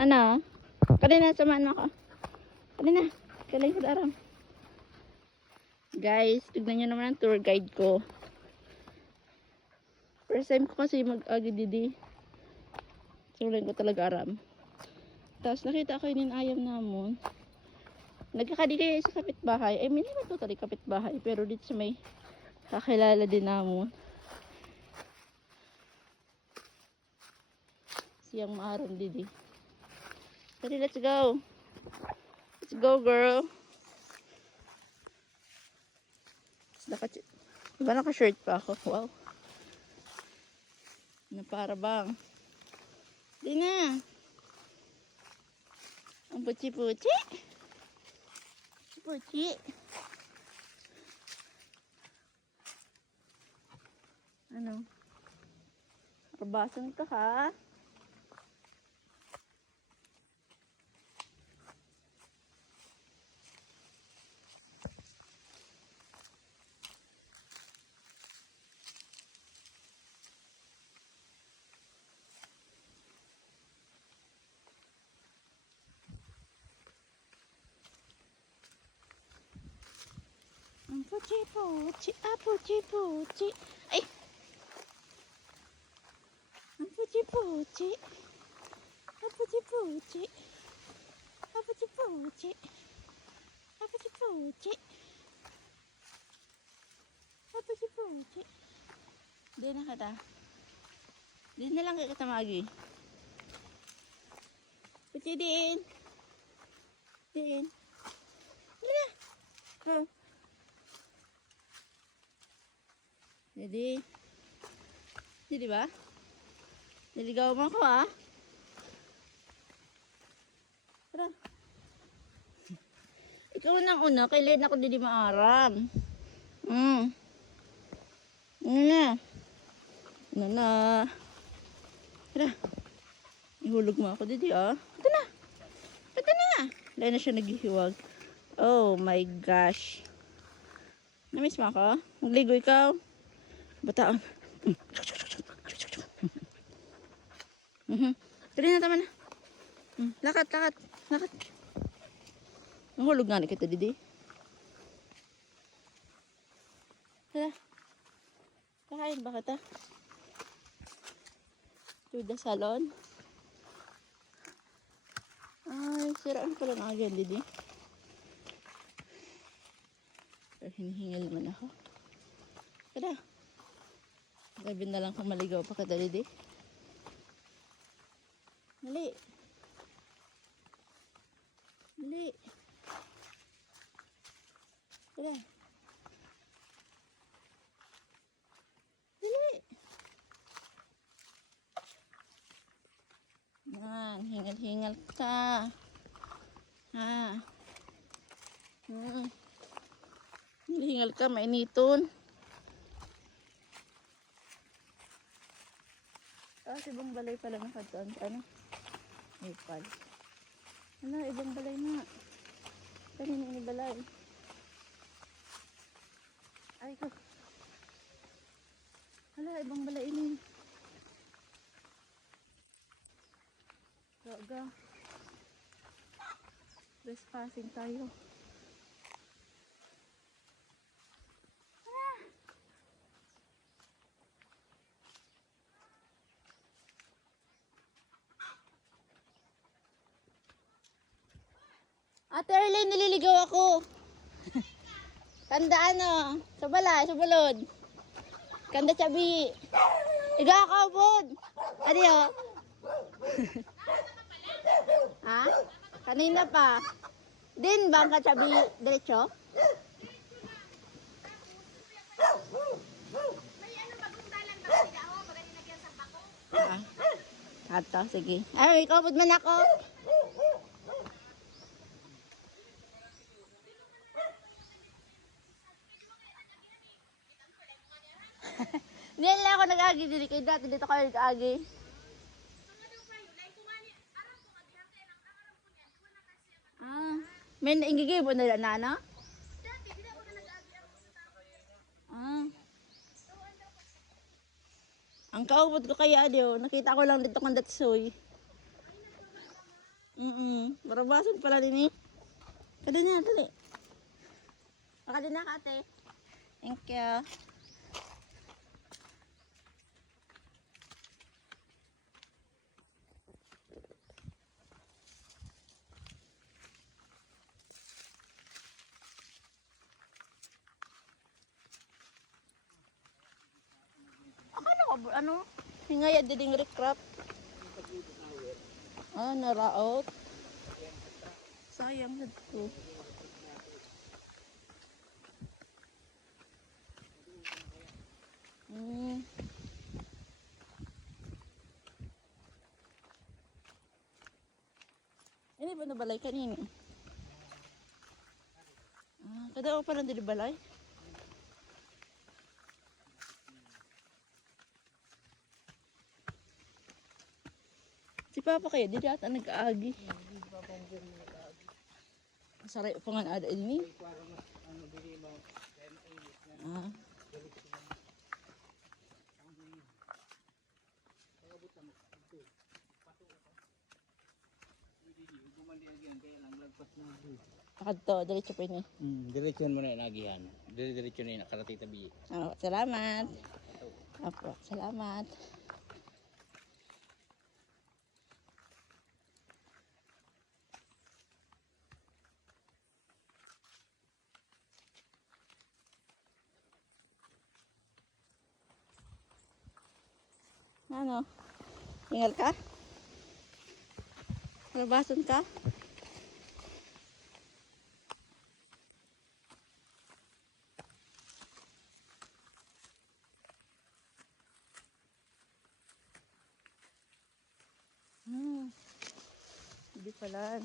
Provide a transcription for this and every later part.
Ano? Kanina, samahan mo ako. Kanina, kalay sa darang. Guys, tignan nyo naman ang tour guide ko. First time ko kasi mag-agi didi. Sulan ko talaga aram. Tapos nakita ko yung ayam namon. Nagkakadi kayo sa kapitbahay. I mean, naman totally kapitbahay. Pero dito sa may kakilala din namon. Siyang maaram didi. Sorry, let's go. Let's go, girl. Diba naka-shirt pa ako? Wow. Na para bang. Di na. Ang puchi-puchi. Puchi. Ano? Karbasan ka ha? Ang puchi-puchi. Ah, puchi-puchi. Ay! Ang puchi-puchi. Ang puchi-puchi. Ang puchi-puchi. Ang puchi-puchi. Ang puchi-puchi. Di na kita. Di na lang kita magi. Puchi din. Din. Di na. Oh. Jadi. Jadi ba? Niligaw mo ako ah. Tara. Ikaw nang una, kailan ako didi maaram. Ano na? Ano na? Tara. Ihulog mo ako didi ah. Ito na. Ito na. Dahil na siya naghihiwag. Oh my gosh. Namiss mo ako? Magligo ikaw? Bataan. Tara na, tama na. Lakat, lakat, lakat. Mahulog nga na kita, didi. Tara. Kakain ba kita? To the salon. Ay, siraan ko lang agad, didi. Pero hinihingal naman ako. Tara. Sabi na lang kung maligaw pa kita, didi. Dali. Dali. Tara. Dali. Yan, hingal-hingal ka. Ha. Hingal ka, mainiton. Kasi ibang balay pala nakadaan. Ano? Ipal. Ano, ibang balay na. Kanina ini balay. Ay ko. Hala, ibang balay ini. Gaga. Trespassing tayo. Ate Arlene, nililigaw ako. Kanda ano? Sa balay, sa bulod. Kanda chabi. Iga ka pod. Ano yun? Ha? Kanina pa. Din bang ka chabi diretso? May ano magundalan ba sila ako? Pagka nilagyan sa bako. Ato, sige. Ay, ikaw pod man ako. Niyan lang ako nag-agi dito kay dati dito kayo nag-agi. May naingigibo na na ano? Ang kaubod ko kaya adiyo, nakita ko lang dito kang datsoy. Marabasan pala din eh. Kada na, dali. Baka din na, kate. Thank you. Akala ko, ano? Hingaya diding recrap. Ah, naraot. Sayang na ito. Ini ba nabalay kanini? Ah, kada o pala dili balay? Si Papa kaya di ata nag-aagi. Saray pa nga ada ini. Ah. Akadto, diretso pa ini. Diretso mo na inagihan. Diretso na nakarati tabi. Oh, salamat. Apo, salamat. Ano? Ingal ka? Labasan ka? Hindi pala.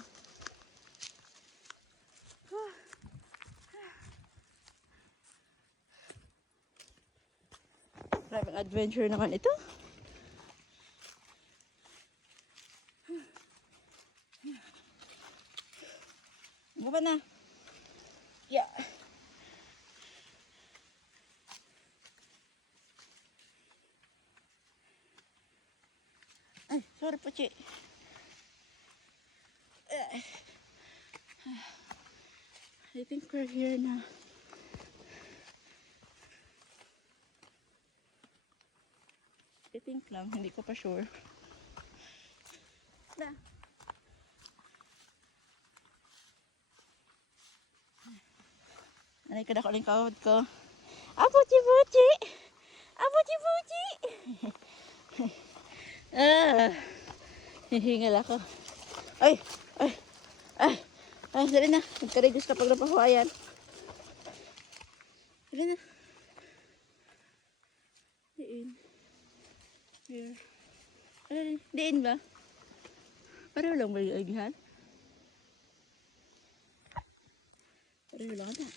Maraming adventure naman ito. Buka na. Yeah. Ay, sorry po, Chi. I think we're here na. I think lang, hindi ko pa sure. Na. Anay ka na ko rin kawad ko. Apuchi-puchi! Apuchi-puchi! Hihingal ako. Ay! Ay! Ay! Ay, dali na. Magkaredyos kapag napahuayan. Dali na. Diin. Here. Ay, diin ba? Pareho lang ba yung agihan? Pareho lang na.